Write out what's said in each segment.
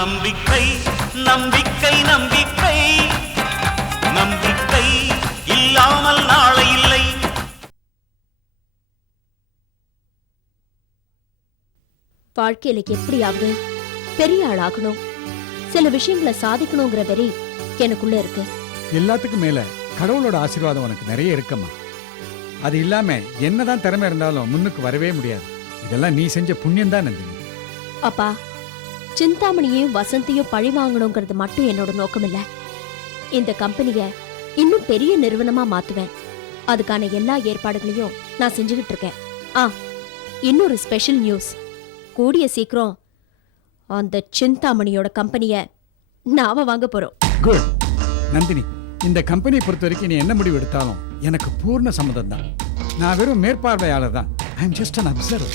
நம்பிக்கை நம்பிக்கை நம்பிக்கை நம்பிக்கை இல்லாமல் நாளை இல்லை. வாழ்க்கையில எப்படியாவது பெரிய ஆளாகணும், சில விஷயங்களை சாதிக்கணுங்கிற வெறி எனக்குள்ள இருக்கு. எல்லாத்துக்கும் மேல கடவுளோட ஆசீர்வாதம் உனக்கு நிறைய இருக்கம்மா. அது இல்லாம என்னதான் திறமை இருந்தாலும் முன்னுக்கு வரவே முடியாது. இதெல்லாம் நீ செஞ்ச புண்ணியம் தான் நந்தினி. அப்பா, சிந்தாமணியையும் வசந்தையும் பழி வாங்கணுங்கிறது மட்டும் என்னோட நோக்கம் இல்ல. இந்த கம்பெனிய இன்னும் பெரிய நிறுவனமா மாத்துவேன். அதுக்கான எல்லா ஏற்பாடுகளையும் நான் செஞ்சுக்கிட்டு இருக்கேன். இன்னொரு ஸ்பெஷல் நியூஸ். கூடிய சீக்கிரம் அந்த சிந்தாமணியோட கம்பெனிய நாம வாங்க போறோம். குட் நந்தினி, இந்த கம்பெனியை பொறுத்த வரைக்கும் நீ என்ன முடிவு எடுத்தாலும் எனக்கு பூர்ண சம்மதம் தான். நான் வெறும் மேற்பார்வையாளர் தான். I am just an observer.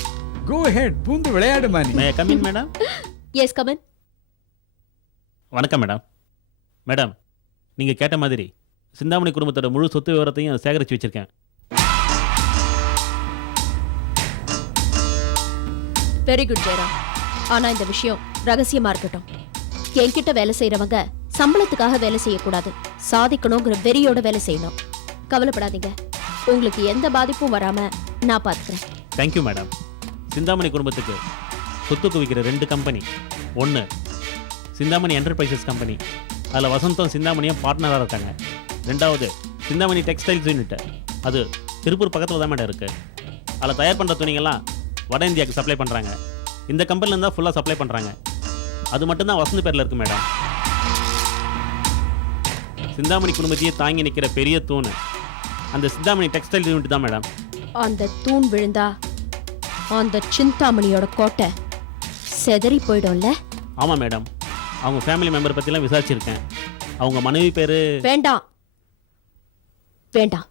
Go ahead, பூந்து விளையாடுமா நீ. May come in madam? Yes, come in. வணக்கம் மேடம். மேடம், நீங்க கேட்ட மாதிரி சிந்தாமணி குடும்பத்தோட முழு சொத்து விவரத்தையும் சேகரித்து வச்சிருக்கேன். Very good Jayaram. ஆனா இந்த விஷயம் ரகசியமா இருக்கட்டும். என்கிட்ட வேலை செய்யறவங்க சம்பளத்துக்காக வேலை செய்யக்கூடாது, சாதிக்கணுங்கிற வெறியோட வேலை செய்யணும். கவலைப்படாதீங்க, உங்களுக்கு எந்த பாதிப்பும் வராம நான் பாத்துக்கிறேன். Thank you madam. சிந்தாமணி குடும்பத்துக்கு சொத்து குவிக்கிற 2 கம்பெனி. ஒன்று சிந்தாமணி என்டர்பிரைசஸ் கம்பெனி, அதில் வசந்தும் சிந்தாமணியும் பார்ட்னராக இருக்காங்க. 2வது சிந்தாமணி டெக்ஸ்டைல்ஸ் யூனிட், அது திருப்பூர் பக்கத்தில் தான் மேடம் இருக்குது. அதில் தயார் பண்ணுற துணிங்கள்லாம் வட இந்தியாவுக்கு சப்ளை பண்ணுறாங்க. இந்த கம்பெனிலேருந்து தான் ஃபுல்லாக சப்ளை பண்ணுறாங்க. அது மட்டும்தான் வசந்த் பேரில் இருக்குது மேடம். சிந்தாமணி குடும்பத்தையே தாங்கி நிற்கிற பெரிய தூண் அந்த சிந்தாமணி டெக்ஸ்டைல் யூனிட் தான் மேடம். அந்த தூண் விழுந்தா அந்த சிந்தாமணியோட கோட்டை செதறி போயிடும்ல? ஆமாம் மேடம். அவங்க ஃபேமிலி மெம்பர் பற்றிலாம் விசாரிச்சிருக்கேன். அவங்க மனைவி பேர் வேண்டாம் வேண்டாம்,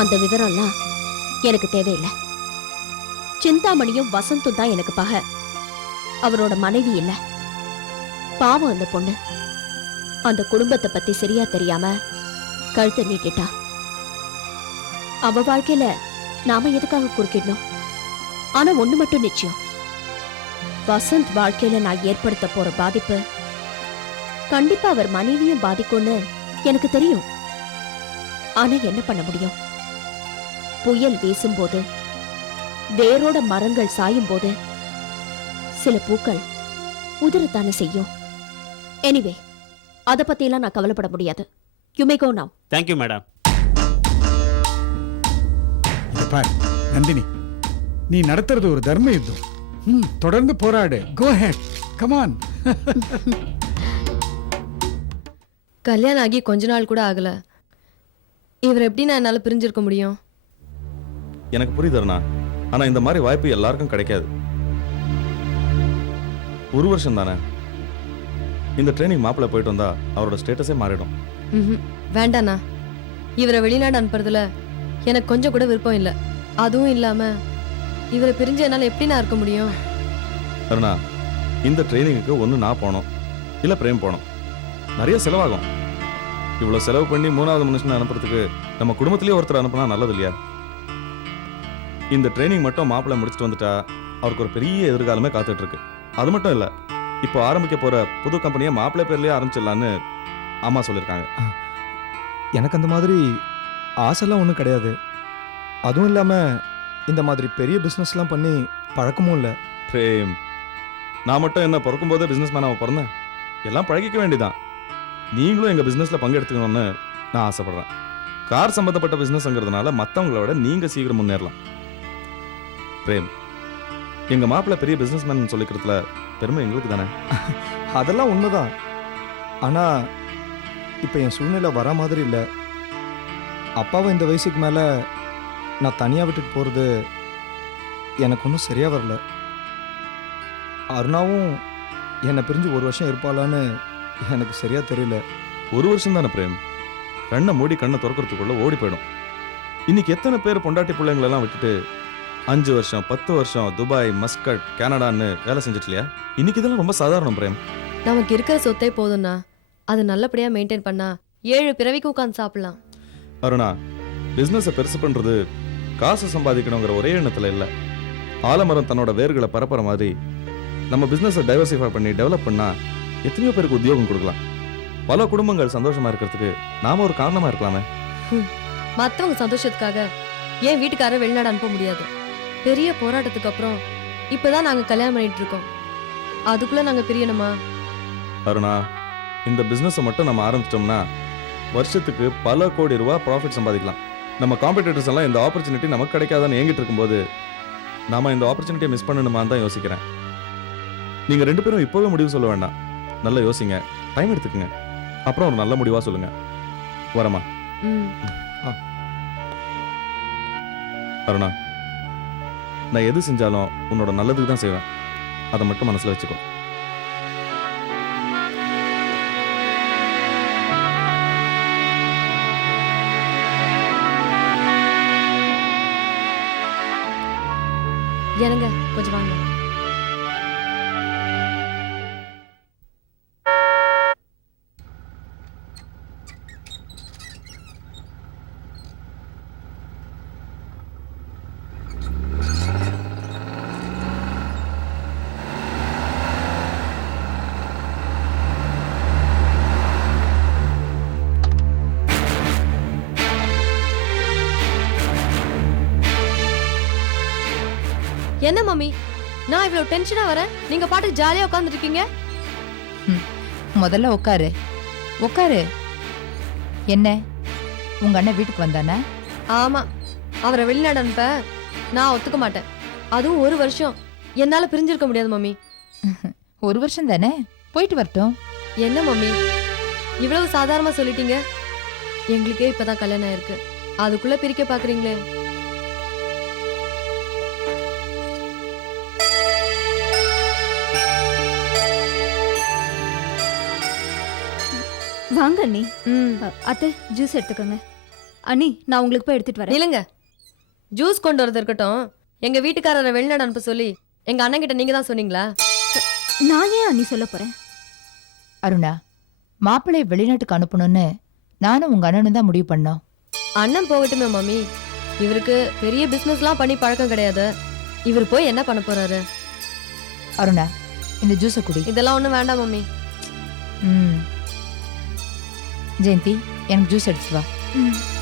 அந்த விவரம்லாம் எனக்கு தேவையில்லை. சிந்தாமணியும் வசந்தும் தான் எனக்கு பகை, அவரோட மனைவி இல்ல. பாவம் அந்த பொண்ணு. அந்த குடும்பத்தை பத்தி சரியா தெரியாம கழுத்தை நீட்டிட்டா. அவ வாழ்க்கையில நாம எதுக்காக குறுக்கிடணும்? ஆனா ஒண்ணு மட்டும் நிச்சயம், வசந்த் வாழ்க்கையில நான் ஏற்படுத்த போற பாதிப்பு கண்டிப்பா அவர் மனைவியும் பாதிக்கும்னு எனக்கு தெரியும். ஆனா என்ன பண்ண முடியும்? புயல் வீசும்போது, வேரோட மரங்கள் சாயும் போது சில பூக்கள் உதிரத்தானே செய்யும். எனிவே, அத பத்தியெல்லாம் நான் கவலைப்பட முடியாது. You may go now. Thank you madam. Nandini, நீ நடத்துறது ஒரு தர்ம யுத்தம். தொடர்ந்து போராடு. Go ahead, come on. கல்யாணம் ஆகி கொஞ்ச நாள் கூட ஆகல, இவர் எப்படி நான் என்னால பிரிஞ்சிருக்க முடியும்? எனக்கு புரியுது அருணா, ஆனா இந்த மாதிரி வாய்ப்பு எல்லாருக்கும் கிடைக்காது. 1 வருஷம் தானே. இந்த ட்ரைனிங் மாப்பிள்ள போயிட்டு வந்தா அவரோட ஸ்டேட்டஸே மாறிடும். வேண்டாண்ணா, இவரை வெளிநாடு அனுப்புறதுல எனக்கு கொஞ்சம் கூட விருப்பம் இல்லை. அதுவும் இல்லாம இவரை பிரிஞ்ச என்னால எப்படி நான் இருக்க முடியும்? அருணா, இந்த ட்ரைனிங்குக்கு ஒன்று நான் போனோம், இல்லை பிரேம் போனோம். நிறைய செலவாகும். இவ்வளோ செலவு பண்ணி 3வது மனுஷனை அனுப்புறதுக்கு நம்ம குடும்பத்திலேயே ஒருத்தர் அனுப்புனா நல்லது இல்லையா? இந்த ட்ரைனிங் மட்டும் மாப்பிள்ளை முடிச்சுட்டு வந்துட்டா அவருக்கு ஒரு பெரிய எதிர்காலமே காத்துட்டு இருக்கு. அது மட்டும் இல்லை, இப்போ ஆரம்பிக்க போற புது கம்பெனியை மாப்பிள்ளை பேர்லயே ஆரம்பிச்சிடலான்னு அம்மா சொல்லியிருக்காங்க. எனக்கு அந்த மாதிரி ஆசைலாம் ஒன்றும் கிடையாது. அதுவும் இல்லாமல் இந்த மாதிரி பெரிய பிஸ்னஸ்லாம் பண்ணி பழக்கமும் இல்லை. பிரேம், நான் மட்டும் என்ன பிறக்கும் போதே பிஸ்னஸ் மேனாக பிறந்தேன்? எல்லாம் பழகிக்க வேண்டியதான். நீங்களும் எங்கள் பிஸ்னஸில் பங்கெடுத்துக்கணும்னு நான் ஆசைப்பட்றேன். கார் சம்மந்தப்பட்ட பிஸ்னஸ்ங்கிறதுனால மற்றவங்கள விட நீங்கள் சீக்கிரம் முன்னேறலாம். பிரேம், எங்கள் மாப்பிள்ளை பெரிய பிஸ்னஸ் மேன் சொல்லிக்கிறதுல பெருமை எங்களுக்கு தானே? அதெல்லாம் உண்மைதான். ஆனால் இப்போ என் சூழ்நிலை வர மாதிரி இல்லை. அப்பாவை இந்த வயசுக்கு மேலே நான் தனியாக விட்டுட்டு போகிறது எனக்கு ஒன்றும் சரியாக வரல. அருணாவும் என்னை பிரிஞ்சு 1 வருஷம் இருப்பாளான்னு எனக்கு சரியாக தெரியல. 1 வருஷம் தானே பிரேம், கண்ணை மூடி கண்ணை திறக்கிறதுக்குள்ள ஓடி போயிடும். இன்னைக்கு எத்தனை பேர் பொண்டாட்டி பிள்ளைங்களெல்லாம் விட்டுட்டு 5 வருஷம் 10 வருஷம் துபாய், மஸ்கட், கனடான்னு வேலை செஞ்சுட்டு இல்லையா? இன்னைக்கு இதெல்லாம் ரொம்ப சாதாரணம் பிரேம். நமக்கு இருக்கிற சொத்தே போதும்னா அது நல்லபடியா மெயின்டைன் பண்ணா 7 பிறவிக்கு உட்காந்து சாப்பிடலாம். அருணா, பிஸ்னஸை பெருசு பண்ணுறது காசு சம்பாதிக்கணுங்கிற ஒரே எண்ணத்தில் இல்லை. ஆலமரம் தன்னோட வேர்களை பரப்புற மாதிரி நம்ம பிசினஸை டைவர்சிஃபை பண்ணி டெவலப் பண்ணா எத்தனையோ பேருக்கு உத்தியோகம் கொடுக்கலாம். பல குடும்பங்கள் சந்தோஷமா இருக்கிறதுக்கு நாம ஒரு காரணமா இருக்கலாமே. மத்தவங்க சந்தோஷத்துக்காக ஏன் வீட்டுக்காரரை வெளிநாடு அனுப்ப முடியாது? பெரிய போராட்டத்துக்கு அப்புறம் இப்பதான் நாங்க கல்யாணம் பண்ணிட்டு இருக்கோம். அதுக்குள்ள நாங்க பிரியணுமா? அருணா, இந்த பிசினஸை மட்டும் நம்ம ஆரம்பிச்சிட்டோம்னா வருஷத்துக்கு பல கோடி ரூபாய் ப்ராஃபிட் சம்பாதிக்கலாம். நம்ம காம்படிட்டர்ஸ் எல்லாம் இந்த ஆப்பர்ச்சுனிட்டி நமக்கு கிடைக்காதான்னு ஏங்கிட்டு இருக்கும்போது நாம இந்த ஆப்பர்ச்சுனிட்டியை மிஸ் பண்ணணுமான்னு தான் யோசிக்கிறேன். நீங்க 2 பேரும் இப்போவே முடிவு சொல்ல வேண்டாம். நல்லா யோசிங்க, டைம் எடுத்துக்கங்க, அப்புறம் ஒரு நல்ல முடிவா சொல்லுங்க. வரமா ம். அருணா, நான் எது செஞ்சாலும் உன்னோட நல்லதுக்கு தான் செய்வேன். அதை மட்டும் மனசுல வச்சுக்கோ. எனங்க கொஞ்சம் வாங்க. என்ன மம்மி, நான் இவ்வளவு டென்ஷனா வரேன், நீங்க பாட்டுக்கு ஜாலியா உட்கார்ந்துட்டு இருக்கீங்க. முதல்ல உட்காரு உட்காரு. என்ன, உங்க அண்ணன் வீட்டுக்கு வந்தானா? ஆமா, அவரை வெளிநாடு அனுப்ப நான் ஒத்துக்க மாட்டேன். அதுவும் 1 வருஷம் என்னால பிரிஞ்சிருக்க முடியாது மம்மி. 1 வருஷம் தானே, போயிட்டு வரட்டும். என்ன மம்மி இவ்வளவு சாதாரணமா சொல்லிட்டீங்க? எங்களுக்கே இப்பதான் கல்யாணம் ஆயிருக்கு, அதுக்குள்ள பிரிக்க பாக்குறீங்களே. வாங்க அண்ணி. ம். அத்தை ஜூஸ் எடுத்துக்கோங்க. அண்ணி நான் உங்களுக்கு போய் எடுத்துட்டு வரேன். நில்லுங்க, ஜூஸ் கொண்டு வரது இருக்கட்டும். எங்க வீட்டுக்காரரை வெளிநாடு அனுப்ப சொல்லி எங்க அண்ணன் கிட்ட நீங்க தான் சொன்னீங்களா? நான் ஏன் அண்ணி சொல்ல போறேன்? அருணா, மாப்பிள்ளைய வெளிநாட்டுக்கு அனுப்பணும்னு நானும் உங்க அண்ணனும் தான் முடிவு பண்ணோம். அண்ணன் போகட்டுமே மம்மி, இவருக்கு பெரிய பிசினஸ்லாம் பண்ணி பழக்கம் கிடையாது. இவர் போய் என்ன பண்ண போறாரு? அருணா, இந்த ஜூஸை குடி. இதெல்லாம் ஒண்ணும் வேண்டாம் மம்மி. ம். ஜெயந்தி, எனக்கு ஜூஸ் எடுத்துட்டு வா.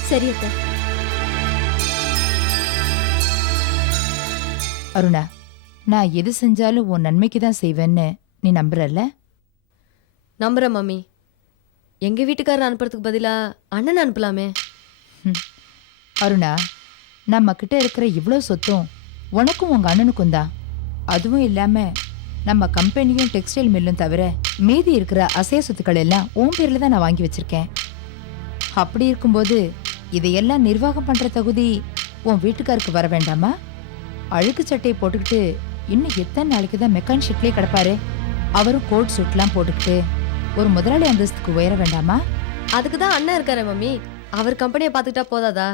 சரி அத்தை. அருணா, நான் எது செஞ்சாலும் உன் நன்மைக்கு தான் செய்வேன்னு நீ நம்புறல்ல? நம்புறேன் மம்மி. எங்க வீட்டுக்காரர் அனுப்புறதுக்கு பதிலா அண்ணன் அனுப்பலாமே. அருணா, நம்ம கிட்ட இருக்கிற இவ்வளோ சொத்தும் உனக்கும் உங்க அண்ணனுக்கும் தான். அதுவும் இல்லாம நம்ம கம்பெனியும் டெக்ஸ்டைல் மில்லும் தவிர மீதி இருக்கிற அசைய சொத்துக்கள் எல்லாம் உன் பேர்ல தான் நான் வாங்கி வச்சிருக்கேன். அப்படி இருக்கும்போது இதையெல்லாம் நிர்வாகம் பண்ற தகுதி உன் வீட்டுக்காருக்கு வர வேண்டாமா? அழுக்கு சட்டையை போட்டுக்கிட்டு இன்னும் எத்தனை நாளைக்கு தான் மெக்கானிக் ஷிப்லேயே கிடப்பாரு? அவரும் கோட் சூட்லாம் போட்டுக்கிட்டு ஒரு முதலாளி அந்தஸ்துக்கு உயர வேண்டாமா? அதுக்கு தான் அண்ணன் இருக்காரு மம்மி, அவர் கம்பெனியை பார்த்துக்கிட்டா போதாதா?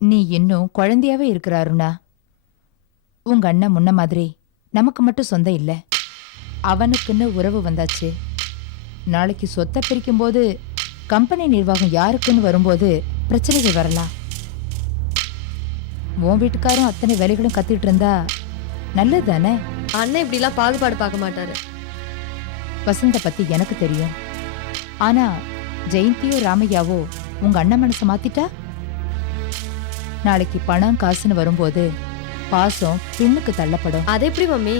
நீ இன்னும் குழந்தையாவே இருக்கிற அருணா. உங்க அண்ணன் முன்ன மாதிரி நமக்கு மட்டும் சொந்தம் இல்லை, அவனுக்குன்னு உறவு வந்தாச்சு. நாளைக்கு சொத்தை பிரிக்கும் போது கம்பெனி நிர்வாகம் யாருக்குன்னு வரும்போது பிரச்சனைகள் வரலாம். உன் வீட்டுக்காரும் அத்தனை வேலைகளும் கத்திட்டு இருந்தா நல்லது தானே? அண்ணன் இப்படிலாம் பாகுபாடு பார்க்க மாட்டாரு. வசந்த பத்தி எனக்கு தெரியும். ஆனா ஜெயந்தியோ ராமையாவோ உங்க அண்ணன் மனசை மாத்திட்டா நாளைக்கு பணம் காசுன்னு வரும்போது பாசம் பின்னுக்கு தள்ளப்படும். அது எப்படி மம்மி?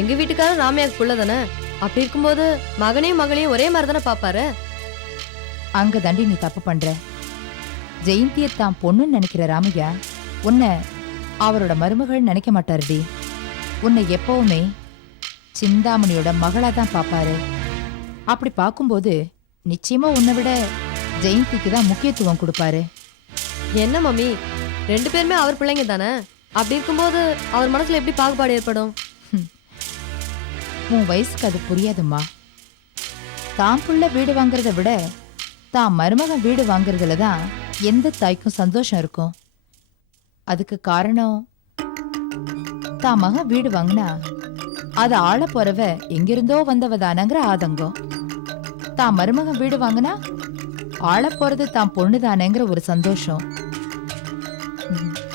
எங்க வீட்டுக்காரர் ராமையாக்கு புள்ள தானே. அப்படி இருக்கும்போது மகனையும் மகளையும் ஒரே மாதிரி தானே பாப்பாரு. அங்க தாண்டி நீ தப்பு பண்ற. ஜெயந்தியை தான் பொண்ணுன்னு நினைக்கிற ராமையா உன்னை அவரோட மருமகள் நினைக்க மாட்டாருடி. உன்னை எப்பவுமே சிந்தாமணியோட மகளா தான் பாப்பாரு. அப்படி பார்க்கும்போது நிச்சயமா உன்னை விட ஜெயந்திக்கு தான் முக்கியத்துவம் கொடுப்பாரு. என்ன மம்மி, 2 பேருமே அவர் பிள்ளைங்க தானே. அப்படி இருக்கும்போது அவர் மனசுல எப்படி பாகுபாடு ஏற்படும்? உன் வயசுக்கு அது புரியாதும்மா. தான் புள்ள வீடு வாங்குறத விட தான் மருமகன் வீடு வாங்குறதுல தான் எந்த தாய்க்கும் சந்தோஷம் இருக்கும். அதுக்கு காரணம் தான் மகன் வீடு வாங்கினா அது ஆள போறவ எங்கிருந்தோ வந்தவ தானங்கிற ஆதங்கம். தான் மருமகன் வீடு வாங்கினா ஆள போறது தான் பொண்ணு தானேங்கிற ஒரு சந்தோஷம்.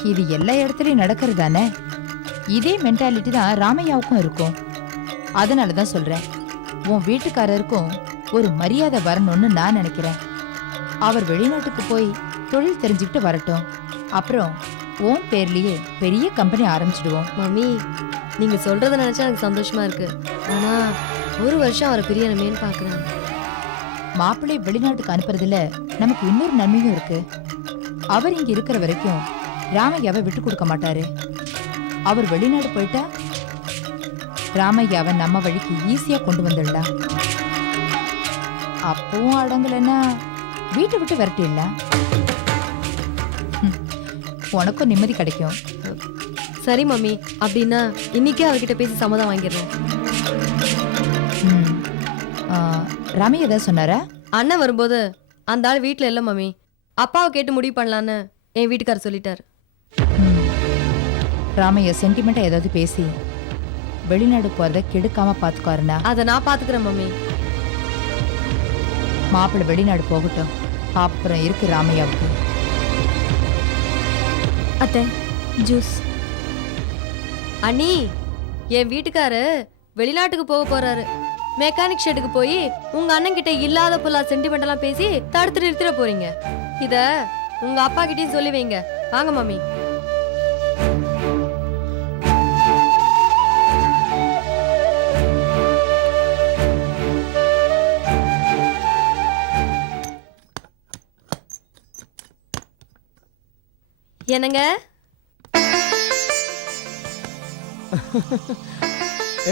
இது எல்லா இடத்துலயும் நடக்கிறது தானே. இதே மென்டாலிட்டி தான் ராமையாவுக்கும் இருக்கும். அதனால தான் சொல்றேன், உன் வீட்டுக்காரருக்கும் ஒரு மரியாதை வரணும்னு நான் நினைக்கிறேன். அவர் வெளிநாட்டுக்கு போய் தொழில் தெரிஞ்சுக்கிட்டு வரட்டும். அப்புறம் உன் பேர்லயே பெரிய கம்பெனி ஆரம்பிச்சிடுவோம். மம்மி நீங்க சொல்றத நினைச்சா எனக்கு சந்தோஷமா இருக்கு. ஆனா ஒரு வருஷம் அவரை பிரியணுமேன்னு பாக்குறேன். மாப்பிள்ளை வெளிநாட்டுக்கு அனுப்புறதுல நமக்கு இன்னொரு நன்மையும் இருக்கு. அவர் இங்க இருக்கிற வரைக்கும் ராமையாவை விட்டு கொடுக்க மாட்டாரு. அவர் வெளிநாடு போயிட்டா ராமையாவை நம்ம வழிக்கு ஈஸியா கொண்டு வந்துடலாம். அப்பவும் அடங்கலைன்னா வீட்டை விட்டு விரட்டிடலாம். உனக்கும் நிம்மதி கிடைக்கும். சரி மம்மி, அப்படின்னா இன்னைக்கே அவர்கிட்ட பேசி சம்மதம் வாங்கிடுறேன். ம். ஆ, ராமையா ஏதாவது சொன்னாரா? அண்ணன் வரும்போது அந்த ஆள் வீட்டில் இல்லை மம்மி, அப்பாவை கேட்டு முடிவு பண்ணலான்னு என் வீட்டுக்காரர் சொல்லிட்டார். ம். ராமையா சென்டிமெண்டா ஏதாவது பேசி வெளிநாடு போறத கெடுக்காம பாத்துக்காருனா அதை நான் பாத்துக்கிறேன் மம்மி. மாப்பிள்ளை வெளிநாடு போகட்டும், அப்புறம் இருக்கு ராமையாவுக்கு. அத்தை ஜூஸ். அண்ணி, என் வீட்டுக்காரு வெளிநாட்டுக்கு போக போறாரு. மெக்கானிக் ஷெட்டுக்கு போய் உங்க அண்ணன் கிட்ட இல்லாத பொல்லா சென்டிமெண்டெல்லாம் பேசி தடுத்து நிறுத்திட போறீங்க. இத உங்க அப்பா கிட்டயும் சொல்லி வைங்க. வாங்க மம்மி. என்னங்க?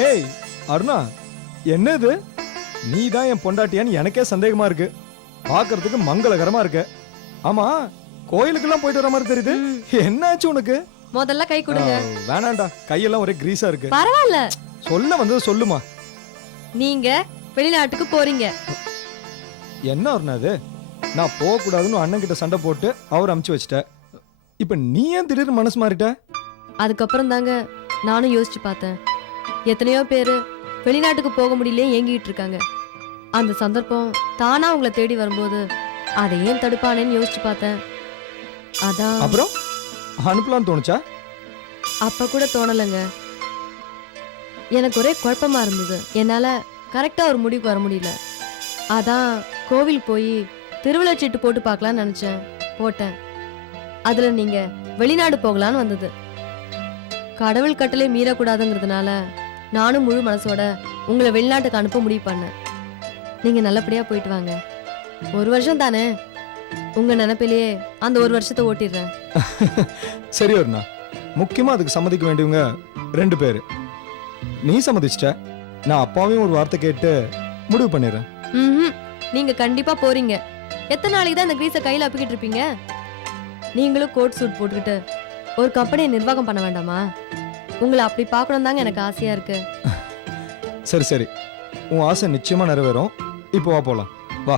ஏய் அருணா, என்ன இது? நீ தான் என் பொண்டாட்டியான்னு எனக்கே சந்தேகமா இருக்கு. பார்க்கிறதுக்கு மங்களகரமா இருக்கு. ஆமா, கோயிலுக்கெல்லாம் போயிட்டு வர மாதிரி தெரியுது. என்னாச்சு உனக்கு? முதல்ல கை கொடுங்க. வேணாண்டா, கையெல்லாம் ஒரே கிரீஸா இருக்கு. பரவாயில்ல, சொல்ல வந்தது சொல்லுமா. நீங்க வெளிநாட்டுக்கு போறீங்க. என்ன அருணா இது? நான் போக கூடாதுன்னு அண்ணன் கிட்ட சண்டை போட்டு அவர் அமுச்சு வச்சிட்ட. இப்ப நீ ஏன் திடீர்னு மனசு மாறிட்ட? அதுக்கப்புறம் தாங்க நானும் யோசிச்சு பார்த்தேன். எத்தனையோ பேரு வெளிநாட்டுக்கு போக முடியல ஏங்கிட்டு இருக்காங்க. அந்த சந்தர்ப்பம் தானா உங்களை தேடி வரும்போது அதை ஏன் தடுப்பானேன்னு யோசிச்சு பார்த்தேன். அதான் அப்புறம் அனுப்பலாம்னு தோணுச்சா? அப்ப கூட தோணலைங்க. எனக்கு ஒரே குழப்பமா இருந்தது. என்னால கரெக்டா ஒரு முடிவுக்கு வர முடியல. அதான் கோவில் போய் திருவிழா சீட்டு போட்டு பார்க்கலாம்னு நினைச்சேன். போட்டேன். அதுல நீங்க வெளிநாடு போகலான்னு வந்தது. கடவுள் கட்டளை மீறக்கூடாதுங்கிறதுனால நானும் முழு மனசோட உங்களை வெளிநாட்டுக்கு அனுப்ப முடிவு பண்ணேன். நீங்க நல்லபடியா போயிட்டு வாங்க. ஒரு வருஷம் தானே, உங்க நினைப்பிலேயே அந்த ஒரு வருஷத்தை ஓட்டிடுறேன். சரி அருணா, முக்கியமா அதுக்கு சம்மதிக்க வேண்டியவங்க 2 பேரு. நீ சம்மதிச்சிட்ட, நான் அப்பாவையும் ஒரு வார்த்தை கேட்டு முடிவு பண்ணிடுறேன். ம்ஹும். நீங்க கண்டிப்பா போறீங்க. எத்தனை நாளைக்கு தான் இந்த கிரீஸை கையில அப்பிக்கிட்டு இருப்பீங்க? நீங்களும் கோட் சூட் போட்டுக்கிட்டு ஒரு கம்பெனியை நிர்வாகம் பண்ண வேண்டாமா? உங்களை அப்படி பார்க்கணும் தாங்க எனக்கு ஆசையா இருக்கு. சரி சரி, உன் ஆசை நிச்சயமா நிறைவேறும். இப்போ வா போலாம். வா.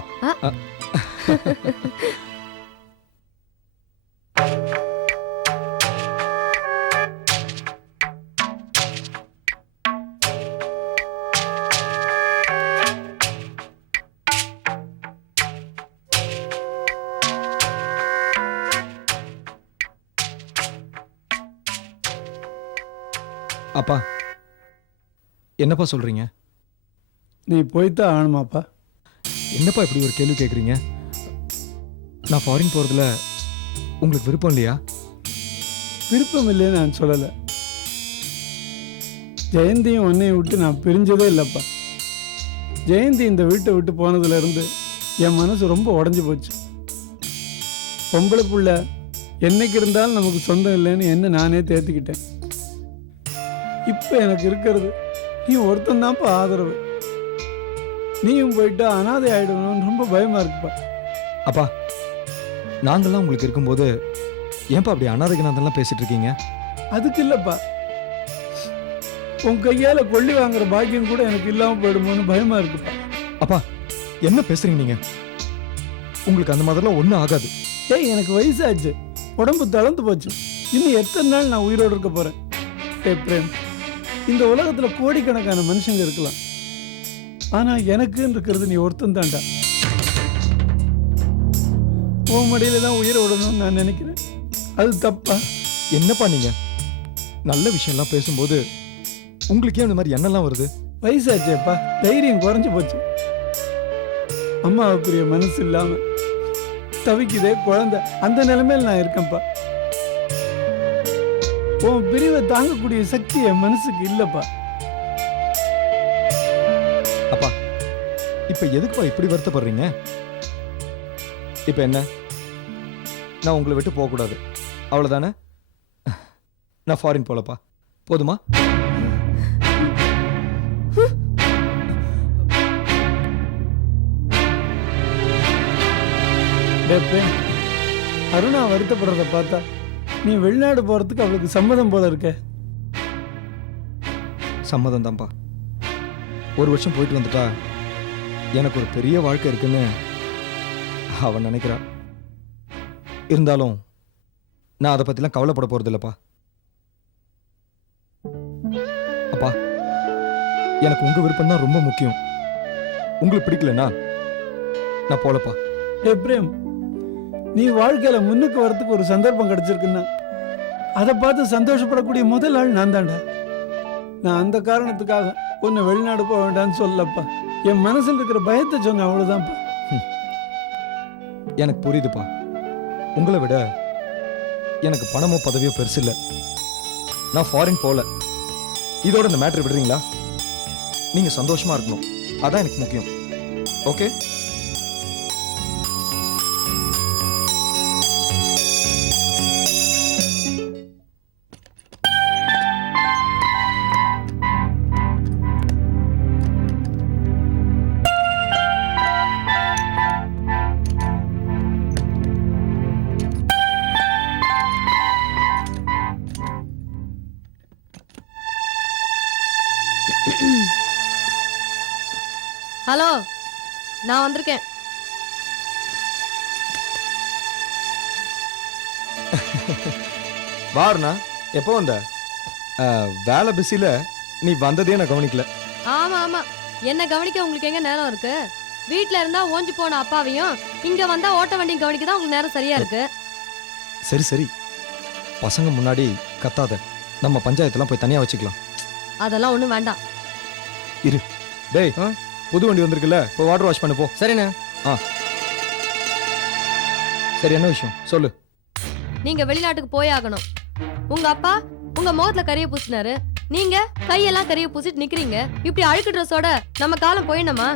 அப்பா, என்னப்பா சொல்றீங்க? நீ போய்த்தான் ஆகணுமாப்பா? என்னப்பா இப்படி ஒரு கேள்வி கேட்குறீங்க? நான் ஃபாரின் போகிறதுல உங்களுக்கு விருப்பம் இல்லையா? விருப்பம் இல்லைன்னு நான் சொல்லலை. ஜெயந்தியும் உன்னையும் விட்டு நான் பிரிஞ்சதே இல்லைப்பா. ஜெயந்தி இந்த வீட்டை விட்டு போனதுலேருந்து என் மனசு ரொம்ப உடஞ்சி போச்சு. பொம்பளை புள்ள என்னைக்கு இருந்தாலும் நமக்கு சொந்தம் இல்லைன்னு என்ன நானே தேர்த்திக்கிட்டேன். இப்போ எனக்கு இருக்கிறது நீ ஒருத்தந்தான்ப்பா ஆதரவு. நீயும் போயிட்டா அனாதை ஆயிடணும்னு ரொம்ப பயமா இருக்குப்பா. அப்பா, நாங்கள்லாம் உங்களுக்கு இருக்கும்போது ஏன்பா அப்படி அனாதைகநாதெல்லாம் பேசிட்டு இருக்கீங்க? அதுக்கு இல்லைப்பா, உன் கையால் கொள்ளி வாங்குற பாக்கியம் கூட எனக்கு இல்லாமல் போயிடுமோன்னு பயமா இருக்குப்பா. அப்பா, என்ன பேசுறீங்க நீங்க? உங்களுக்கு அந்த மாதிரிலாம் ஒன்றும் ஆகாது. ஏய், எனக்கு வயசாச்சு, உடம்பு தளர்ந்து போச்சு. இன்னும் எத்தனை நாள் நான் உயிரோடு இருக்க போறேன்? ஏய் பிரேம், இந்த உலகத்தில் கோடிக்கணக்கான மனுஷங்க இருக்கலாம், ஆனால் எனக்குன்னு இருக்கிறது நீ ஒருத்தன் தான்டா. உன் மடியில தான் உயிரை விடணும்னு நான் நினைக்கிறேன். அது தப்பா? என்னப்பா நீங்க நல்ல விஷயம்லாம் பேசும்போது உங்களுக்கு ஏன் இந்த மாதிரி எண்ணெல்லாம் வருது? வயசாச்சேப்பா, தைரியம் குறைஞ்சு போச்சு. அம்மாவுக்குரிய மனசு இல்லாம தவிக்குதே குழந்தை, அந்த நிலைமையில நான் இருக்கேன்ப்பா. உன் பிரிவை தாங்கக்கூடிய சக்தி என் மனசுக்கு இல்லப்பா. அப்பா இப்ப எதுக்குப்பா இப்படி வருத்தப்படுறீங்க? இப்ப என்ன, நான் உங்களை விட்டு போக கூடாது அவ்வளவுதானே? நான் ஃபாரின் போலப்பா, போதுமா? அருணா வருத்தப்படுறத பார்த்தா நீ வெளிநாடு போறதுக்கு அவளுக்கு சம்மதம் போல இருக்க. சம்மதம் தான்ப்பா. 1 வருஷம் போயிட்டு வந்துட்டா எனக்கு ஒரு பெரிய வாழ்க்கை இருக்குன்னு அவன் நினைக்கிறா. இருந்தாலும் நான் அதை பத்திலாம் கவலைப்பட போறது இல்லப்பா. அப்பா, எனக்கு உங்க விருப்பம் தான் ரொம்ப முக்கியம். உங்களுக்கு பிடிக்கலன்னா நான் போலப்பா. பிரேம், நீ வாழ்க்கையில முன்னுக்கு வரத்துக்கு ஒரு சந்தர்ப்பம் கிடைச்சிருக்குன்னா அதை பார்த்து சந்தோஷப்படக்கூடிய முதல் ஆள் நான் தான்டா. நான் அந்த காரணத்துக்காக உன்னை வெளிநாடு போக வேண்டாம்னு சொல்லப்பா. என் மனசுல இருக்கிற பயத்தை சொன்ன அவ்வளவுதான்ப்பா. எனக்கு புரியுதுப்பா. உங்களை விட எனக்கு பணமோ பதவியோ பெருசு இல்லை. நான் ஃபாரின் போல. இதோட இந்த மேட்டர் விடுறீங்களா? நீங்க சந்தோஷமா இருக்கணும், அதான் எனக்கு முக்கியம். ஓகே? ஹலோ, நான் வந்திருக்கேன். வாருண்ணா, எப்போ வந்த? வேலை பிஸியில் நீ வந்ததே நான் கவனிக்கல. ஆமா ஆமா, என்ன கவனிக்க உங்களுக்கு எங்க நேரம் இருக்கு? வீட்ல இருந்தா ஓஞ்சி போன அப்பாவையும், இங்க வந்தா ஓட்ட வண்டியும் கவனிக்க தான் உங்களுக்கு நேரம் சரியா இருக்கு. சரி சரி, பசங்க முன்னாடி கத்தாத. நம்ம பஞ்சாயத்துலாம் போய் தனியா வச்சுக்கலாம். அதெல்லாம் ஒண்ணும் வேண்டாம். இரு. டேய், புது வண்டி வந்திருக்குல்ல, போய் வாட்டர் வாஷ் பண்ணு போ. சரிண்ணே. சரி, என்ன விஷயம் சொல்லு. நீங்க வெளிநாட்டுக்கு போய் ஆகணும். உங்க அப்பா உங்க முகத்துல கரிய பூசினாரு, நீங்க கையெல்லாம் கரிய பூசிட்டு நிக்கிறீங்க. இப்படி அழுக்கு ட்ரெஸ்ஸோட நம்ம காலம் போயிடணுமா?